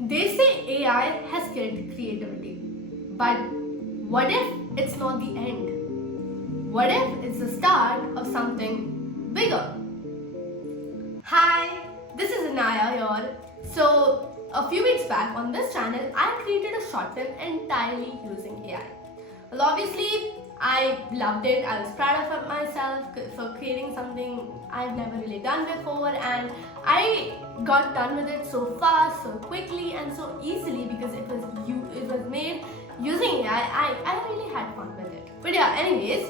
They say AI has killed creativity. But what if it's not the end? What if it's the start of something bigger? Hi, this is Anaya here. So, a few weeks back on this channel, I created a short film entirely using AI. Well, obviously, I loved it. I was proud of myself for creating something I've never really done before, and I got done with it so fast, so quickly, and so easily because it was made using AI. I really had fun with it. But yeah, anyways.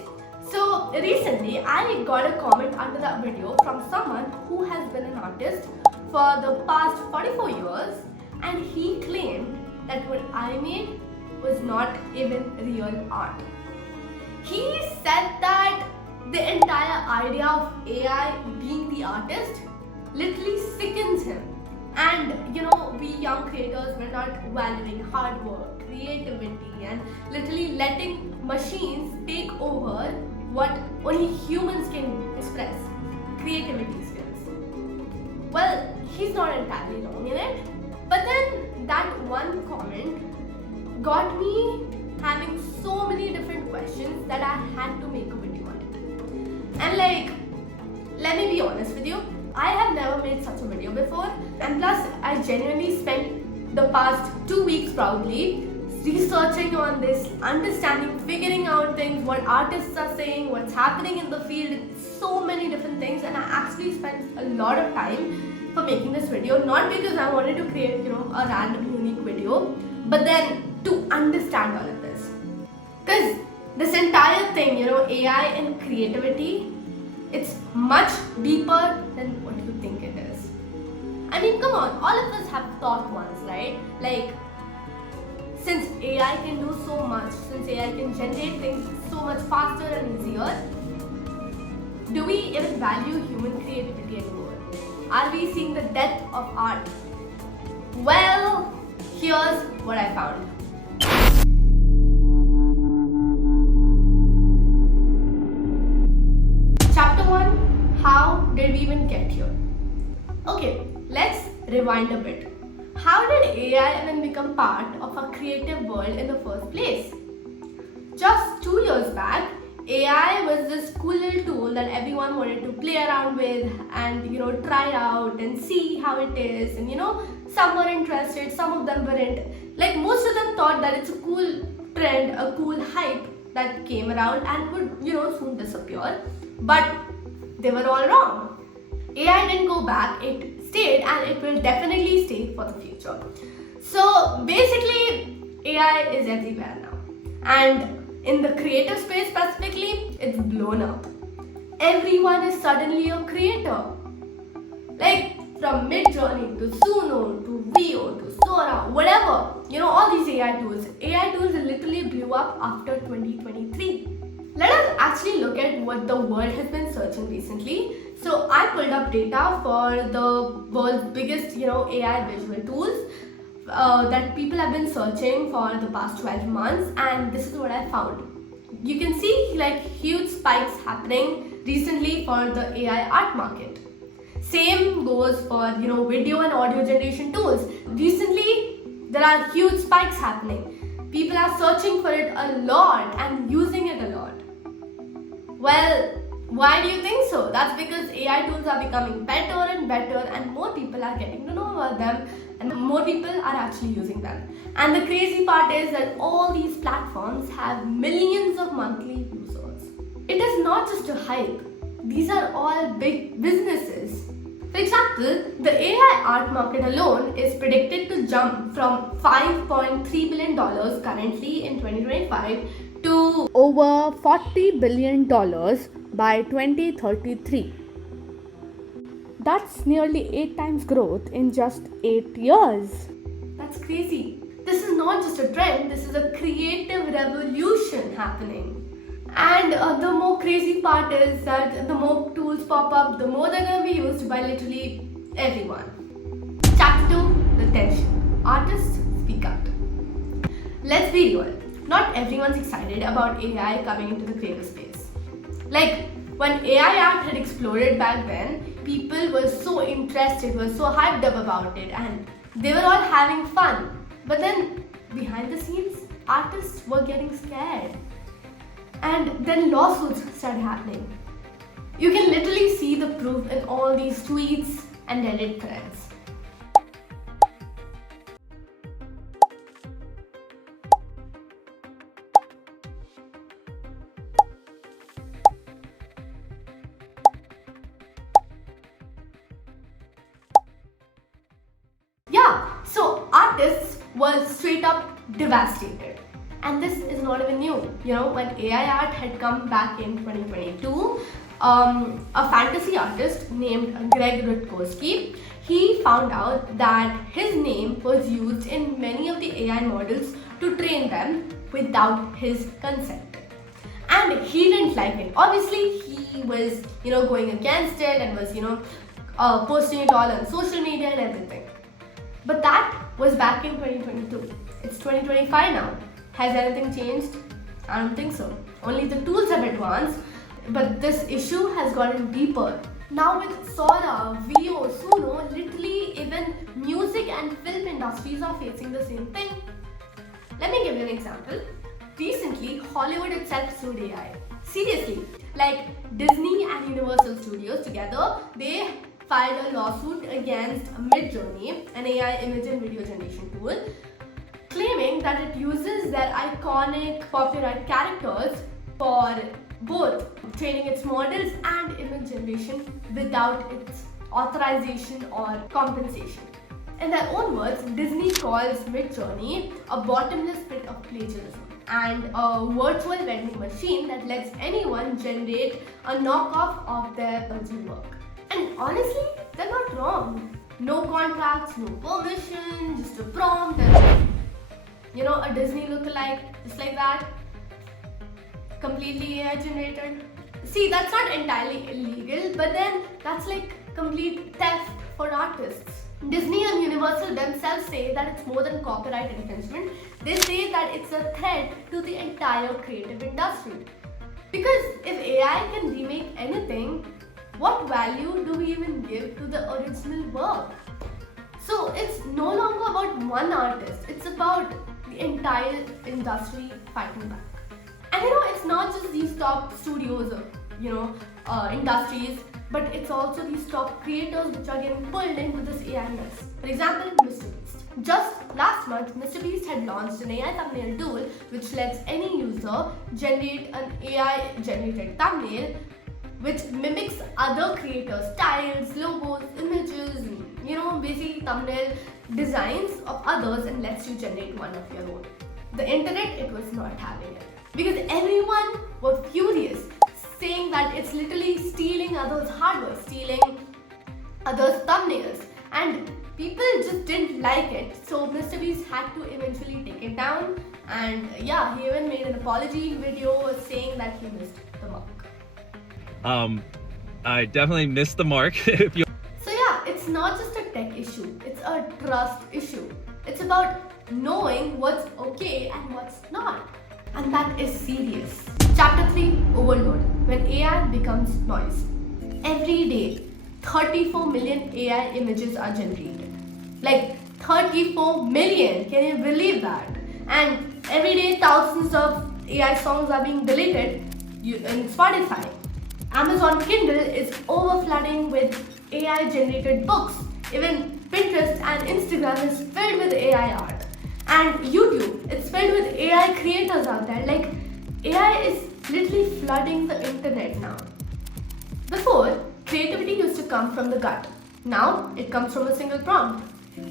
So recently I got a comment under that video from someone who has been an artist for the past 44 years, and he claimed that what I made was not even real art. He said that the entire idea of AI being the artist literally sickens him. And we young creators were not valuing hard work, creativity, and literally letting machines take over what only humans can express, creativity skills. Well, he's not entirely wrong in it, but then that one comment got me having so many different questions that I had to make a video on it. And let me be honest with you, I have never made such a video before, and plus I genuinely spent the past 2 weeks probably researching on this, understanding, figuring out things, what artists are saying, what's happening in the field, so many different things, and I actually spent a lot of time for making this video, not because I wanted to create a random unique video, but then to understand all of this. Because this entire thing, AI and creativity, it's much deeper than what you think it is. I mean, come on, all of us have thought once, right? Since AI can do so much, since AI can generate things so much faster and easier, do we even value human creativity anymore? Are we seeing the death of art? Well, here's what I found. Chapter 1, how did we even get here? Okay, let's rewind a bit. How did AI even become part of our creative world in the first place? Just 2 years back, AI was this cool little tool that everyone wanted to play around with and try out and see how it is, and some were interested, some of them weren't. Most of them thought that it's a cool trend, a cool hype that came around and would soon disappear. But they were all wrong. AI didn't go back, it stayed, and it will definitely stay for the future. So basically, AI is everywhere now. And in the creative space specifically, it's blown up. Everyone is suddenly a creator. From Midjourney to Suno to Veo to Sora, whatever, all these AI tools literally blew up after 2023. Let us actually look at what the world has been searching recently. So I pulled up data for the world's biggest, AI visual tools that people have been searching for the past 12 months, and this is what I found. You can see huge spikes happening recently for the AI art market. Same goes for video and audio generation tools. Recently, there are huge spikes happening. People are searching for it a lot and using it a lot. Well, why do you think so? That's because AI tools are becoming better and better, and more people are getting to know about them, and more people are actually using them. And the crazy part is that all these platforms have millions of monthly users. It is not just a hype. These are all big businesses. For example, the AI art market alone is predicted to jump from $5.3 billion currently in 2025 to over $40 billion by 2033. That's nearly 8 times growth in just 8 years. That's crazy. This is not just a trend, this is a creative revolution happening. And the more crazy part is that the more tools pop up, the more they're going to be used by literally everyone. Chapter 2, the tension. Artists speak out. Let's be real. Not everyone's excited about AI coming into the creative space. When AI art had exploded back then, people were so interested, were so hyped up about it, and They were all having fun. But then, behind the scenes, artists were getting scared. And then lawsuits started happening. You can literally see the proof in all these tweets and Reddit threads. Yeah, so artists were straight up devastated. And this is not even new. When AI art had come back in 2022, a fantasy artist named Greg Rutkowski, he found out that his name was used in many of the AI models to train them without his consent. And he didn't like it. Obviously, he was, going against it and was, posting it all on social media and everything. But that was back in 2022. It's 2025 now. Has anything changed? I don't think so. Only the tools have advanced, but this issue has gotten deeper. Now with Sora, Veo, Suno, literally even music and film industries are facing the same thing. Let me give you an example. Recently, Hollywood itself sued AI. Seriously, like Disney and Universal Studios together, they filed a lawsuit against Midjourney, an AI image and video generation tool, claiming that it uses their iconic copyright characters for both training its models and image generation without its authorization or compensation. In their own words, Disney calls Midjourney a bottomless pit of plagiarism and a virtual vending machine that lets anyone generate a knockoff of their original work. And honestly, they're not wrong. No contracts, no permission, just a prompt and a Disney lookalike, just like that. Completely AI generated. See, that's not entirely illegal, but then that's like complete theft for artists. Disney and Universal themselves say that it's more than copyright infringement. They say that it's a threat to the entire creative industry. Because if AI can remake anything, what value do we even give to the original work? So it's no longer about one artist, it's about the entire industry fighting back. And it's not just these top studios or industries, but it's also these top creators which are getting pulled into this AI mess. For example, MrBeast. Just last month, MrBeast had launched an AI thumbnail tool which lets any user generate an AI generated thumbnail which mimics other creators' styles, logos, images, and basically thumbnail designs of others and lets you generate one of your own. The internet, it was not having it. Because everyone was furious, saying that it's literally stealing others' hardware, stealing others' thumbnails. And people just didn't like it. So MrBeast had to eventually take it down. And yeah, he even made an apology video saying that he missed the mark. I definitely missed the mark. So yeah, it's not just a tech issue, it's a trust issue. It's about knowing what's okay and what's not. And that is serious. Chapter 3, Overload. When AI becomes noise. Every day, 34 million AI images are generated. Like 34 million, can you believe that? And every day, thousands of AI songs are being deleted in Spotify. Amazon Kindle is overflooding with AI generated books. Even Pinterest and Instagram is filled with AI art. And YouTube, it's filled with AI creators out there. Like, AI is literally flooding the internet now. Before, creativity used to come from the gut. Now, it comes from a single prompt.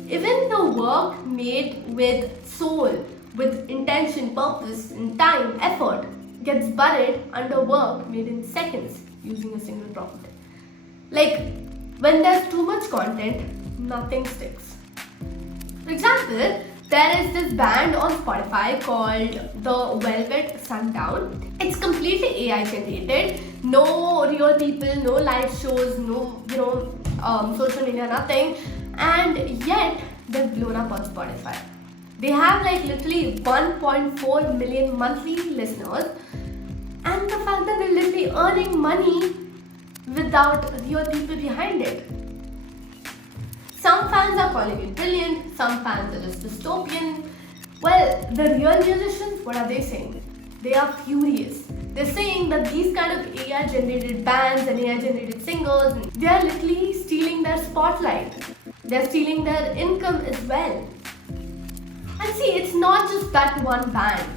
Even the work made with soul, with intention, purpose, and time, effort, gets buried under work made in seconds using a single prompt. Like, when there's too much content, nothing sticks. For example, there is this band on Spotify called The Velvet Sundown. It's completely AI generated. No real people, no live shows, no social media, nothing. And yet they've blown up on Spotify. They have like literally 1.4 million monthly listeners. And the fact that they're literally earning money without real people behind it. Some fans are calling it brilliant, some fans are just dystopian. Well, the real musicians, what are they saying? They are furious. They're saying that these kind of AI generated bands and AI generated singers, they are literally stealing their spotlight. They're stealing their income as well. And see, it's not just that one band.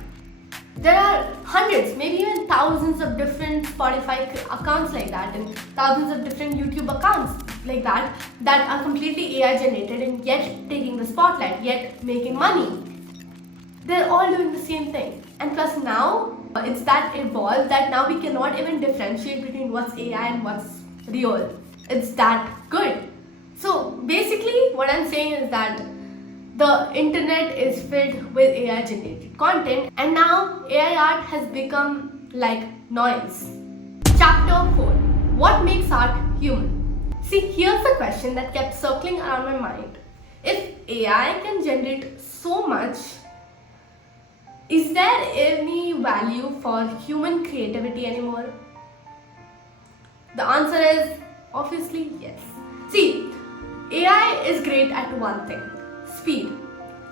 There are hundreds, maybe even thousands of different Spotify accounts like that, and thousands of different YouTube accounts like that are completely AI generated and yet taking the spotlight, yet making money. They're all doing the same thing. And plus now, it's that evolved that now we cannot even differentiate between what's AI and what's real. It's that good. So basically, what I'm saying is that the internet is filled with AI generated content, and now AI art has become like noise. Chapter 4. What makes art human? See, here's the question that kept circling around my mind. If AI can generate so much, is there any value for human creativity anymore? The answer is obviously yes. See, AI is great at one thing: speed.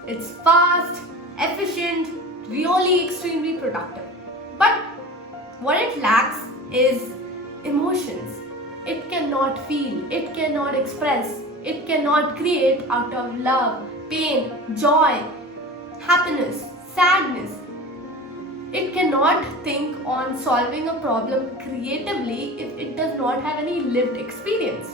It's fast, efficient, really extremely productive. But what it lacks is emotions. It cannot feel, it cannot express, it cannot create out of love, pain, joy, happiness, sadness. It cannot think on solving a problem creatively if it does not have any lived experience.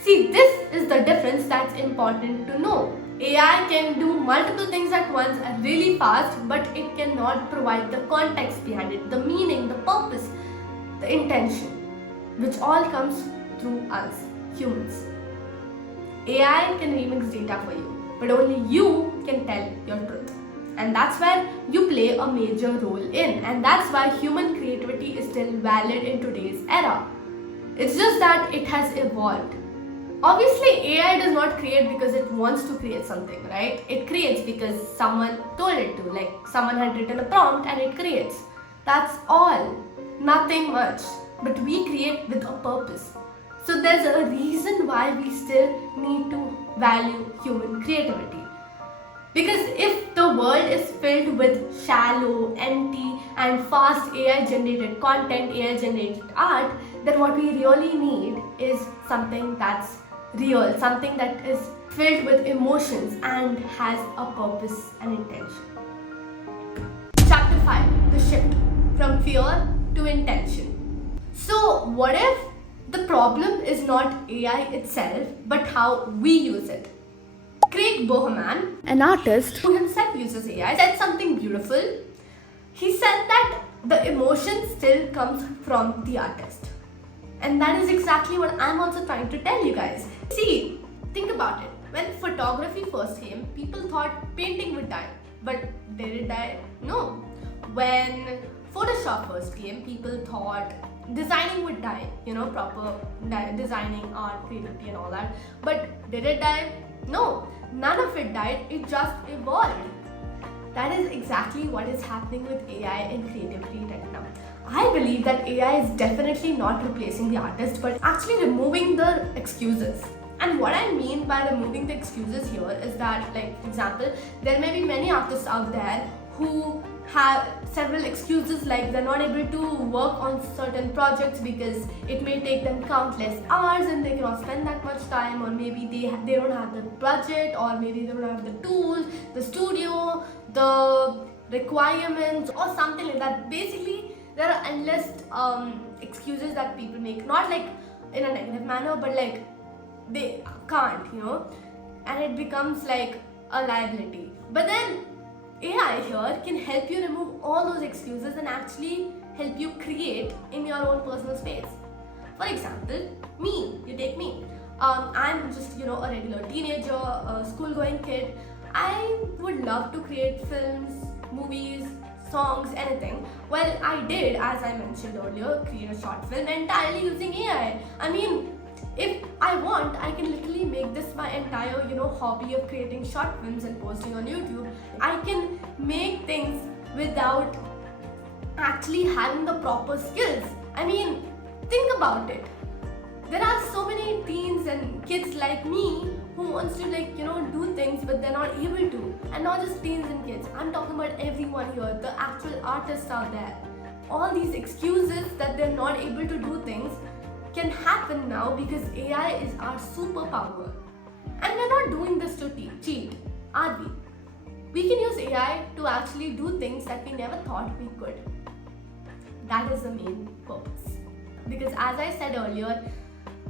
See, this is the difference that's important to know. AI can do multiple things at once and really fast, but it cannot provide the context behind it, the meaning, the purpose, the intention, which all comes through us, humans. AI can remix data for you, but only you can tell your truth. And that's where you play a major role in, and that's why human creativity is still valid in today's era. It's just that it has evolved. Obviously, AI does not create because it wants to create something, right? It creates because someone told it to, like someone had written a prompt and it creates. That's all. Nothing much. But we create with a purpose. So there's a reason why we still need to value human creativity. Because if the world is filled with shallow, empty, and fast AI generated content, AI generated art, then what we really need is something that's real, something that is filled with emotions and has a purpose and intention. Chapter 5. The shift from fear to intention. So, what if the problem is not AI itself, but how we use it? Craig Bohman, An artist who himself uses AI, said something beautiful. He said that the emotion still comes from the artist. And that is exactly what I'm also trying to tell you guys. See, think about it. When photography first came, people thought painting would die. But did it die? No. When Photoshop first came, people thought designing would die. Proper designing, art, creativity and all that. But did it die? No. None of it died. It just evolved. That is exactly what is happening with AI and creativity right now. I believe that AI is definitely not replacing the artist, but actually removing the excuses. And what I mean by removing the excuses here is that, like, for example, there may be many artists out there who have several excuses, like they're not able to work on certain projects because it may take them countless hours and they cannot spend that much time, or maybe they don't have the budget, or maybe they don't have the tools, the studio, the requirements, or something like that. Basically, there are endless excuses that people make, not like in a negative manner, but like they can't, and it becomes like a liability. But then AI here can help you remove all those excuses and actually help you create in your own personal space. For example, you take me. I'm just, a regular teenager, a school-going kid. I would love to create films, movies, songs, anything. Well, I did, as I mentioned earlier, create a short film entirely using AI. I mean, if I want, I can literally make this my entire, hobby of creating short films and posting on YouTube. I can make things without actually having the proper skills. I mean, think about it. There are so many teens and kids like me who wants to do things but they're not able to. And not just teens and kids, I'm talking about everyone here, the actual artists out there. All these excuses that they're not able to do things can happen now because AI is our superpower. And we're not doing this to cheat, are we? We can use AI to actually do things that we never thought we could. That is the main purpose. Because as I said earlier,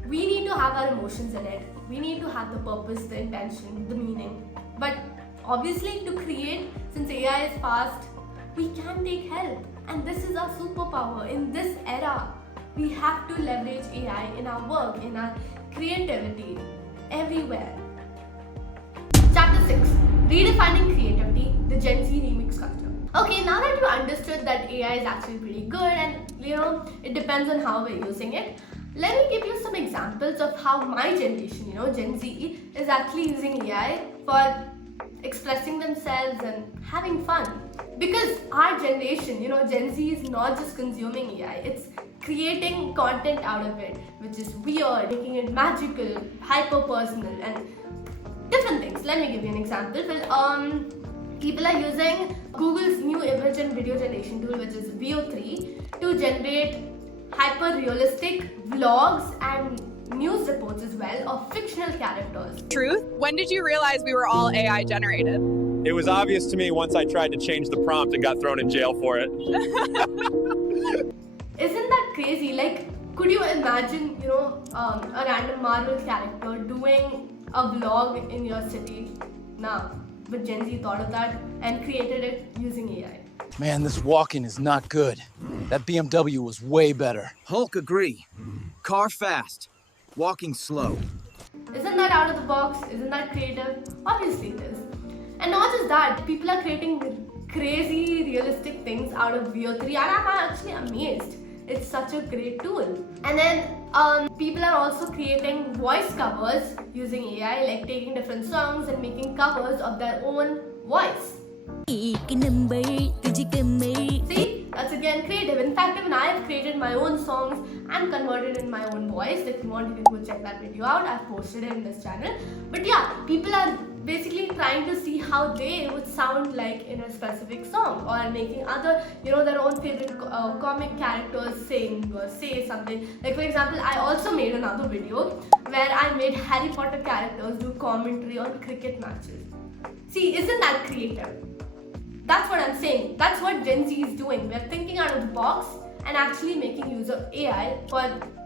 we need to have our emotions in it. We need to have the purpose, the intention, the meaning. But obviously to create, since AI is fast, we can take help. And this is our superpower. In this era, we have to leverage AI in our work, in our creativity, everywhere. Chapter 6. Redefining creativity, the Gen Z remix culture. Okay, now that you understood that AI is actually pretty good and it depends on how we're using it, let me give you some examples of how my generation, Gen Z, is actually using AI for expressing themselves and having fun. Because our generation, Gen Z is not just consuming AI, it's creating content out of it, which is weird, making it magical, hyper-personal, and different things. Let me give you an example. Well, people are using Google's new image and video generation tool, which is VO3, to generate hyper-realistic vlogs and news reports as well of fictional characters. Truth? When did you realize we were all AI generated? It was obvious to me once I tried to change the prompt and got thrown in jail for it. Isn't that crazy? Like, could you imagine, a random Marvel character doing a vlog in your city? Nah, but Gen Z thought of that and created it using AI. Man, this walking is not good. That BMW was way better. Hulk agree. Car fast, walking slow. Isn't that out of the box? Isn't that creative? Obviously it is. And not just that, people are creating crazy realistic things out of VO3 and I'm actually amazed. It's such a great tool. And then people are also creating voice covers using AI, like taking different songs and making covers of their own voice. See, that's again creative. In fact, even I have created my own songs and converted in my own voice. If you want, you can go check that video out. I've posted it in this channel. But yeah, people are basically trying to see how they would sound like in a specific song, or making other, their own favorite comic characters sing or say something. Like for example, I also made another video where I made Harry Potter characters do commentary on cricket matches. See, isn't that creative? That's what I'm saying. That's what Gen Z is doing. We're thinking out of the box and actually making use of AI for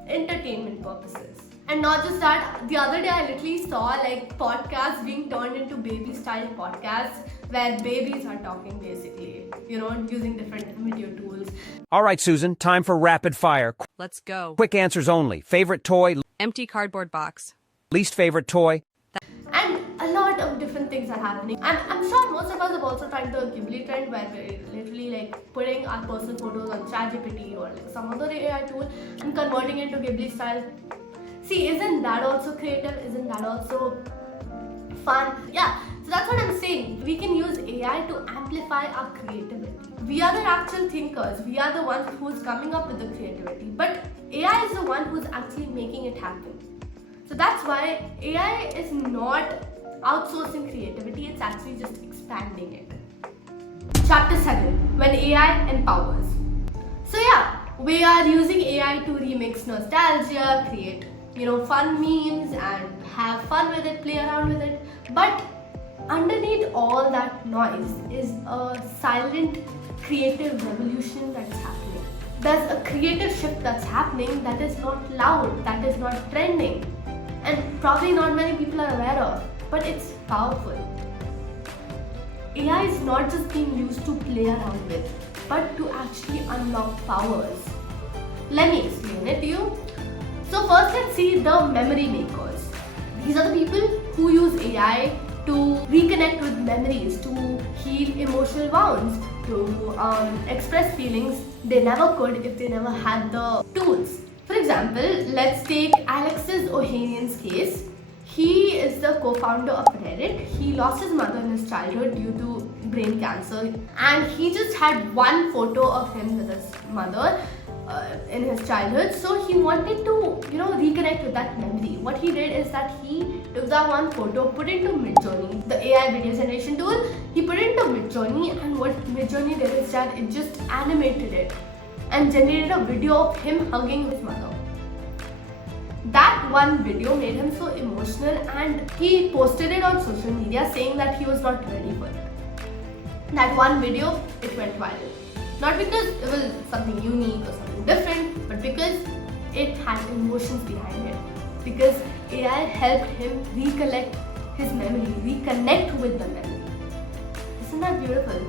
entertainment purposes. And not just that, the other day I literally saw like podcasts being turned into baby style podcasts where babies are talking basically, using different video tools. All right, Susan, time for rapid fire. Let's go. Quick answers only. Favorite toy, Empty cardboard box. least favorite toy. And a lot of different things are happening. I'm sure most of us have also tried the Ghibli trend where we're literally like putting our personal photos on ChatGPT or like some other AI tool and converting it to Ghibli style. See, isn't that also creative? Isn't that also fun? Yeah, so that's what I'm saying. We can use AI to amplify our creativity. We are the actual thinkers. We are the ones who's coming up with the creativity. But AI is the one who's actually making it happen. So that's why AI is not outsourcing creativity, it's actually just expanding it. Chapter 7. When AI empowers. So yeah, we are using AI to remix nostalgia, create fun memes and have fun with it, play around with it. But underneath all that noise is a silent creative revolution that's happening. There's a creative shift that's happening that is not loud, that is not trending, and probably not many people are aware of, but it's powerful. AI is not just being used to play around with, but to actually unlock powers. Let me explain it to you. So first let's see the memory makers. These are the people who use AI to reconnect with memories, to heal emotional wounds, to express feelings they never could if they never had the tools. For example, let's take Alexis Ohanian's case. He is the co-founder of Reddit. He lost his mother in his childhood due to brain cancer, and he just had one photo of him with his mother in his childhood. So he wanted to, reconnect with that memory. What he did is that he took that one photo, put it into Midjourney, the AI video generation tool. He put it into Midjourney, and what Midjourney did is that it just animated it and generated a video of him hugging his mother. That one video made him so emotional, and he posted it on social media saying that he was not ready for it. That one video, it went viral. Not because it was something unique or something different, but because it had emotions behind it. Because AI helped him recollect his memory, reconnect with the memory. Isn't that beautiful?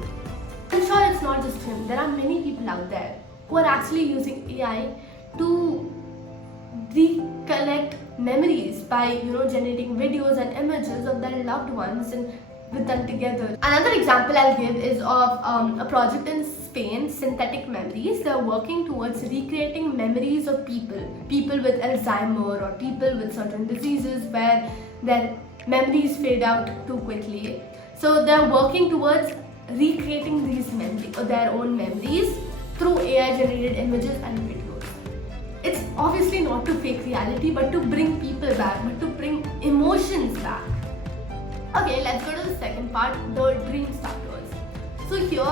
I'm sure it's not just him. There are many people out there who are actually using AI to recollect memories by generating videos and images of their loved ones and with them together. Another example I'll give is of a project in Spain, Synthetic Memories. They're working towards recreating memories of people with Alzheimer or people with certain diseases where their memories fade out too quickly. So they're working towards recreating these memories or their own memories through AI generated images and videos. It's obviously not to fake reality, but to bring people back, but to bring emotions back. Okay, let's go to the second part, the dream starters. So here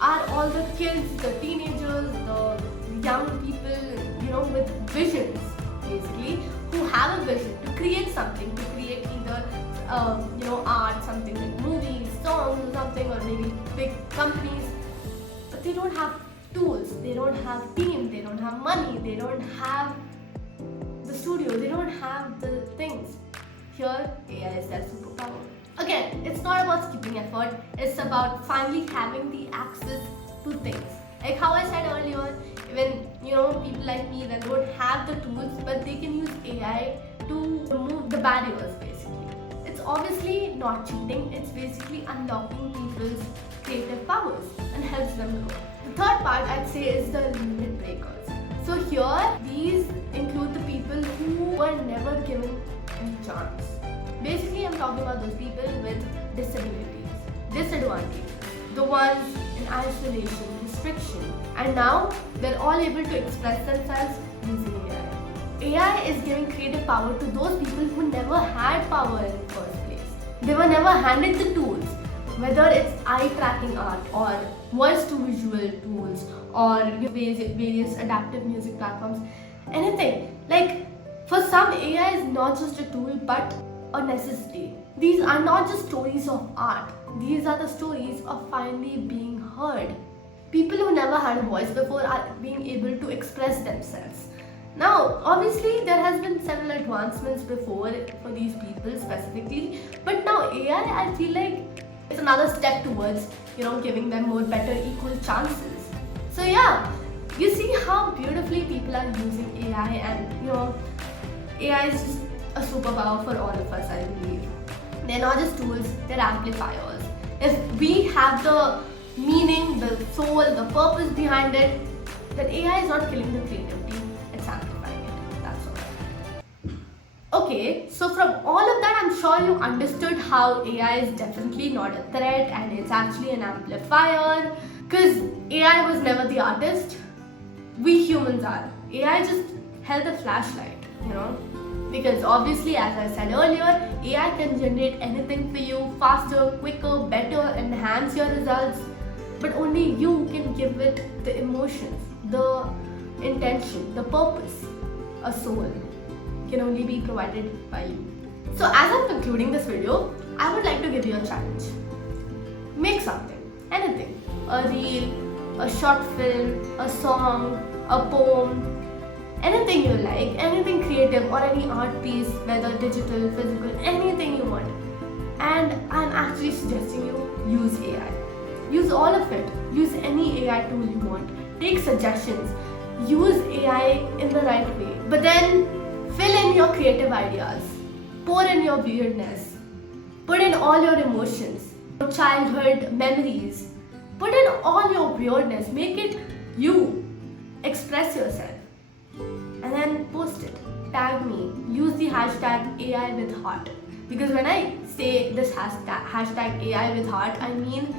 are all the kids, the teenagers, the young people, with visions, basically, who have a vision to create something, to create either, art, something like movies, songs, or something, or maybe big companies. But they don't have tools, they don't have team, they don't have money, they don't have the studio, they don't have the things. Here, AI is their superpower. Again, it's not about skipping effort, it's about finally having the access to things. Like how I said earlier, even people like me that don't have the tools, but they can use AI to remove the barriers basically. It's obviously not cheating, it's basically unlocking people's creative powers and helps them grow. The third part I'd say is the limit breakers. So here, these include the people who were never given any chance. Basically, I'm talking about those people with disabilities, disadvantages, the ones in isolation, restriction, and now they're all able to express themselves using AI. AI is giving creative power to those people who never had power in the first place. They were never handed the tools, whether it's eye tracking art or voice to visual tools or various adaptive music platforms, anything. Like, for some, AI is not just a tool but a necessity. These are not just stories of art, these are the stories of finally being heard. People who never had a voice before are being able to express themselves. Now, obviously, there has been several advancements before for these people specifically, but now AI, I feel like it's another step towards, giving them more better equal chances. So yeah, you see how beautifully people are using AI, and AI is just a superpower for all of us, I believe. They're not just tools, they're amplifiers. If we have the meaning, the soul, the purpose behind it, then AI is not killing the creativity, it's amplifying it. That's all. Okay, so from all of that, I'm sure you understood how AI is definitely not a threat and it's actually an amplifier. Because AI was never the artist, we humans are. AI just held a flashlight, Because obviously, as I said earlier, AI can generate anything for you faster, quicker, better, enhance your results. But only you can give it the emotions, the intention, the purpose. A soul can only be provided by you. So as I'm concluding this video, I would like to give you a challenge. Make something, anything. A reel, a short film, a song, a poem, anything you like, anything creative or any art piece, whether digital, physical, anything you want. And I'm actually suggesting you use AI. Use all of it. Use any AI tool you want. Take suggestions. Use AI in the right way. But then fill in your creative ideas. Pour in your weirdness. Put in all your emotions, your childhood memories. Put in all your weirdness. Make it you. Express yourself. And then post it. Tag me. Use the hashtag AI with heart. Because when I say this hashtag AI with heart, I mean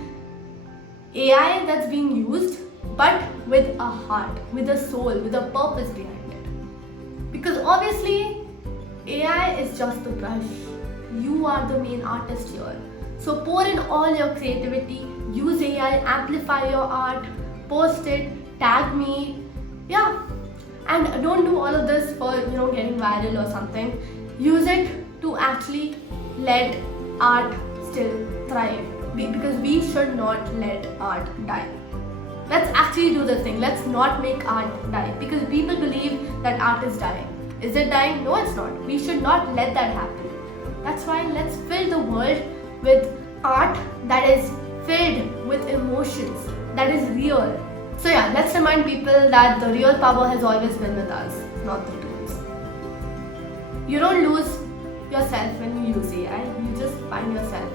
AI that's being used but with a heart, with a soul, with a purpose behind it. Because obviously AI is just the brush. You are the main artist here. So pour in all your creativity, use AI, amplify your art, post it, tag me. Yeah. And don't do all of this for getting viral or something. Use it to actually let art still thrive. Because we should not let art die. Let's actually do the thing. Let's not make art die. Because people believe that art is dying. Is it dying? No, it's not. We should not let that happen. That's why let's fill the world with art that is filled with emotions, that is real. So yeah, let's remind people that the real power has always been with us, not the tools. You don't lose yourself when you use AI, you just find yourself.